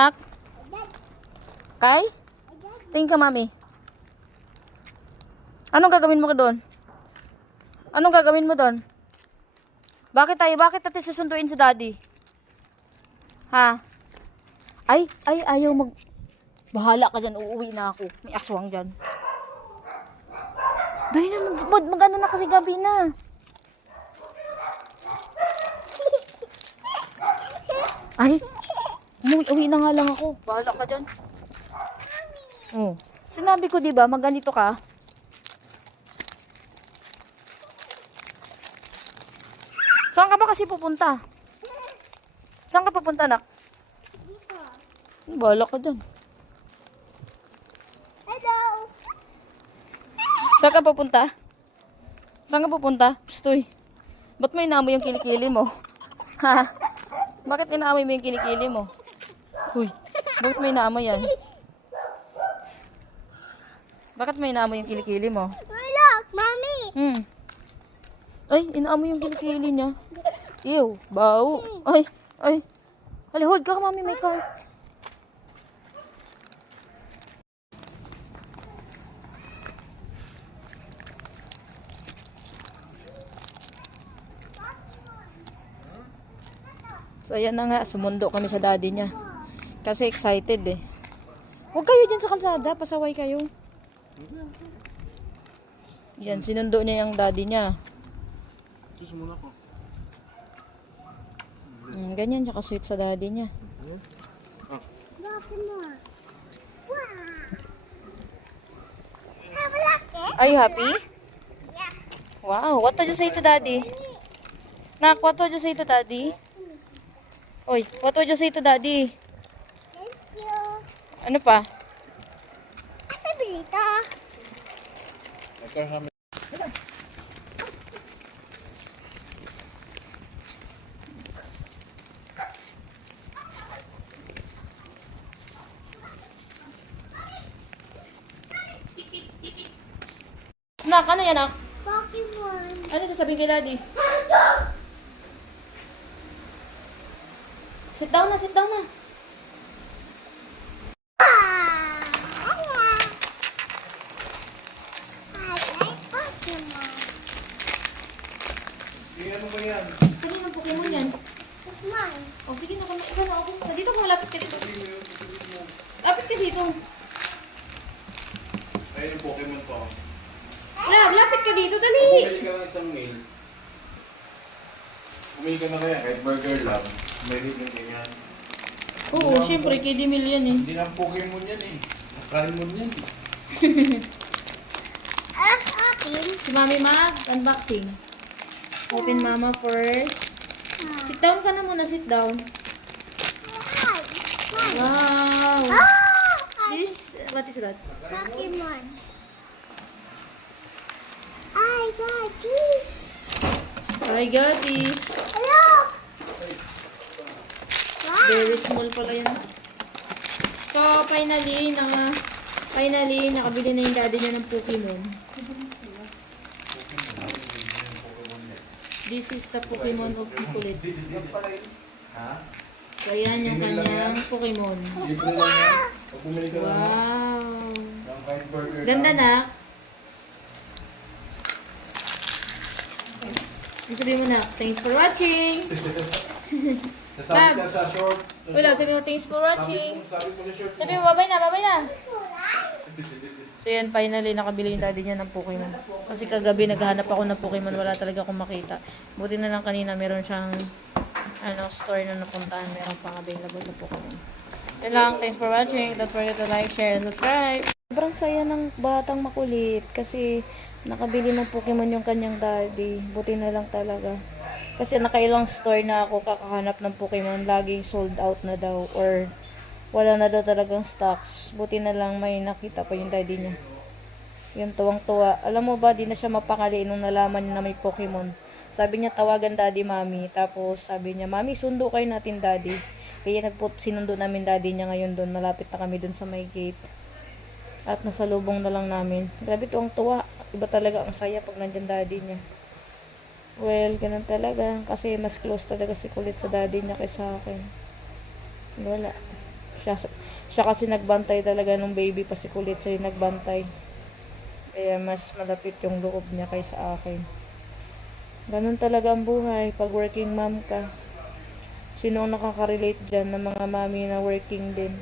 Ak? Kay? Tingin ka, mami. Anong gagawin mo doon? Anong gagawin mo doon? Bakit tayo? Bakit natin susunduin si daddy? Ha? Ay, ayaw mag... Bahala ka dyan. Uuwi na ako. May aswang dyan. Dahil na, mag-ano na kasi gabi na. Ay, uwi na nga lang ako. Bahala ka dyan. Oh. Sinabi ko diba, magganito ka. Saan ka ba kasi pupunta? Saan ka pupunta, nak? Bahala ka dyan. Hello. Saan ka pupunta? Saan ka pupunta? Stoy. Ba't may inamoy yung kilikili mo? Ha? Bakit inaamoy mo yung kilikili mo? Uy, bakit may inaamoy yan? Bakit may inaamoy yung kilikili mo? Look, mommy. Ay, inaamoy yung kilikili niya. Ew, baho. Ay. Hali, hold ka, mami, may car. So, ayan na nga. Sumundo kami sa daddy niya. Kasi excited eh. Huwag kayo dyan sa kalsada. Pasaway kayo. Yan, sinundo niya yung daddy niya. Susunod ako. Ganyan, tsaka sweet sa daddy niya. Look more. Wow. Have a look. Are you happy? Yeah. Wow, what would you say to daddy? Nak, what would you say to daddy? Oy, what would you say to daddy? Thank you. Ano pa? Asa dito? Nak, ano yan, nak? Pokemon. Ano sasabihin kay daddy? Sit down na, sit down na. I like Pokemon. Ano ba yan? Kaninang Pokemon yan? It's mine. O, sige na, ikaw na ako. Dito ko, malapit ka dito. Lapit ka dito. Ayun yung Pokemon to. Lapit ka dito, dali. Bumili ka ng isang meal. Bumili ka na kaya, kahit burger lang. May rin yung ganyan. Oo, syempre, KD meal yan eh. Hindi na Pokemon yan eh. Kalimon yan. Open. Si Mami mag-unboxing. Open mama first. Sit down ka na muna, sit down. Hi. Wow. Ah! This, what is that? Pokemon. I got this. I got this. Look. Wow. Very small pala yan. So, finally, nakabili na yung daddy niya ng Pokemon. This is the Pokemon of Picolet. Ha? So, yan yung kanyang Pokemon. Libre lang yan. Pag bumili ka lang Wow. ng kahit burger Ganda lang. na. Sabihin mo na, thanks for watching. Sasabi ka sa short. Wala, sabihin mo, thanks for watching. Sabi mo sa short mo. Sabihin mo, babay na, babay na. So yan, finally, nakabili yung daddy niya ng Pokemon. Kasi kagabi, naghahanap ako ng Pokemon, wala talaga akong makita. Buti na lang kanina, meron siyang store na napuntahan. Meron pang available na Pokemon. Yan lang, thanks for watching. Don't forget to like, share, and subscribe. Sobrang saya ng batang makulit kasi nakabili ng Pokemon yung kanyang daddy. Buti na lang talaga. Kasi nakailang store na ako kakahanap ng Pokemon. Laging sold out na daw or wala na daw talagang stocks. Buti na lang may nakita pa yung daddy niya. Yung tuwang-tuwa. Alam mo ba, di na siya mapakali nung nalaman niya na may Pokemon. Sabi niya, tawagan daddy, mami. Tapos sabi niya, mami, sundo kayo natin daddy. Kaya sinundo namin daddy niya ngayon doon. Malapit na kami doon sa may gate. At nasa lubong na lang namin. Grabe tuwang-tuwa. Iba talaga ang saya pag nandyan daddy niya. Well, ganun talaga. Kasi mas close talaga si Kulit sa daddy niya kaysa akin. Wala. Siya kasi nagbantay talaga nung baby pa si kulit. Siya yung nagbantay. Kaya mas malapit yung loob niya kaysa akin. Ganun talaga ang buhay pag working mom ka. Sino ang nakaka-relate dyan ng mga mami na working din?